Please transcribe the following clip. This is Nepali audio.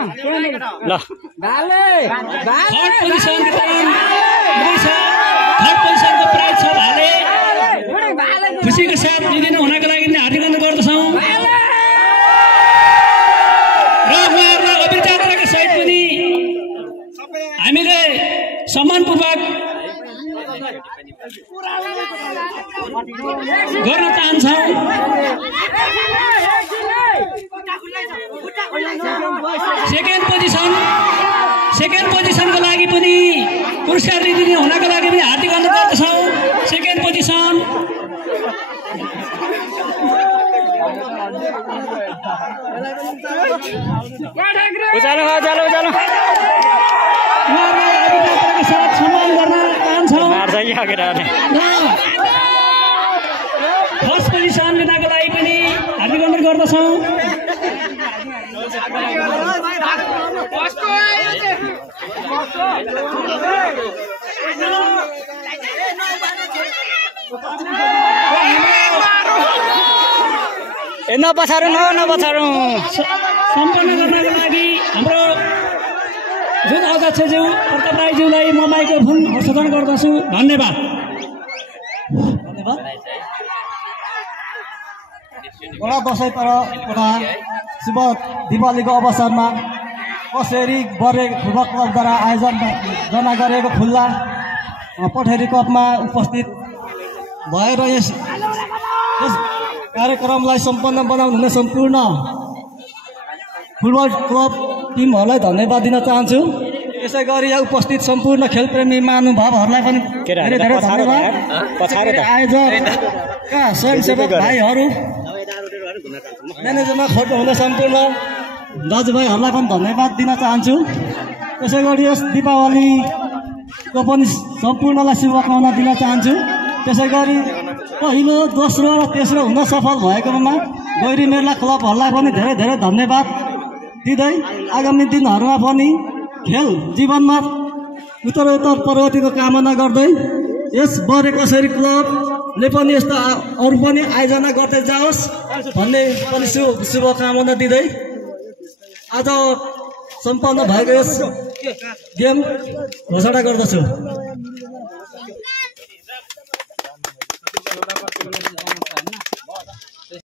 ल थर्ड पोजिसनको प्राइज छ भाले खुसीको साथ दिदिन हुनको लागि हार्दिक अनुरोध गर्दछौँ र उहाँहरूलाई अभिजात्राका सहित पनि हामीले सम्मानपूर्वक गर्न चाहन्छौँ सेकेन्ड पोजिसनको लागि पनि पुरस्कार दिने हुनको लागि पनि हार्दिक अनुरोध गर्दछौँ सेकेन्ड पोजिसन उज्यालो उहाँहरूलाई अभिनेताको साथ सम्मान गर्न चाहन्छौँ फर्स्ट पोजिसन लिनको लागि पनि हार्दिक अनुरोध गर्दछौँ सम्पन्न गर्नको लागि हाम्रो जुन अध्यक्षज्यू प्रताप राईज्यूलाई म माइक्रोफोन हस्तान्तरण गर्दछु धन्यवाद बडा दसैँ तथा शुभ दिवालीको अवसरमा कसेरी बरे फुटबल क्लबद्वारा आयोजना गरिएको खुल्ला पठेरी कपमा उपस्थित भएर यस कार्यक्रमलाई सम्पन्न बनाउनु हुने सम्पूर्ण फुटबल क्लब टिमहरूलाई धन्यवाद दिन चाहन्छु यसै गरी यहाँ उपस्थित सम्पूर्ण खेलप्रेमी महानुभावहरूलाई पनि धेरै धेरै धन्यवाद आयोजकका स्वयंसेवक भाइहरू म्यानेजरमा खट्नुहुने सम्पूर्ण दाजुभाइहरूलाई पनि धन्यवाद दिन चाहन्छु त्यसै गरी यस दीपावलीको पनि सम्पूर्णलाई शुभकामना दिन चाहन्छु त्यसै गरी पहिलो दोस्रो र तेस्रो हुन सफल भएकोमा गैरी मेला क्लबहरूलाई पनि धेरै धेरै धन्यवाद दिँदै आगामी दिनहरूमा पनि खेल जीवनमा उत्तरोत्तर प्रगतिको कामना गर्दै यस बरे कसेरी क्लबले पनि यस्ता अरू पनि आयोजना गर्दै जाओस् भन्ने पनि शुभकामना दिँदै आज सम्पन्न भएको यस गेम घोषणा गर्दछु।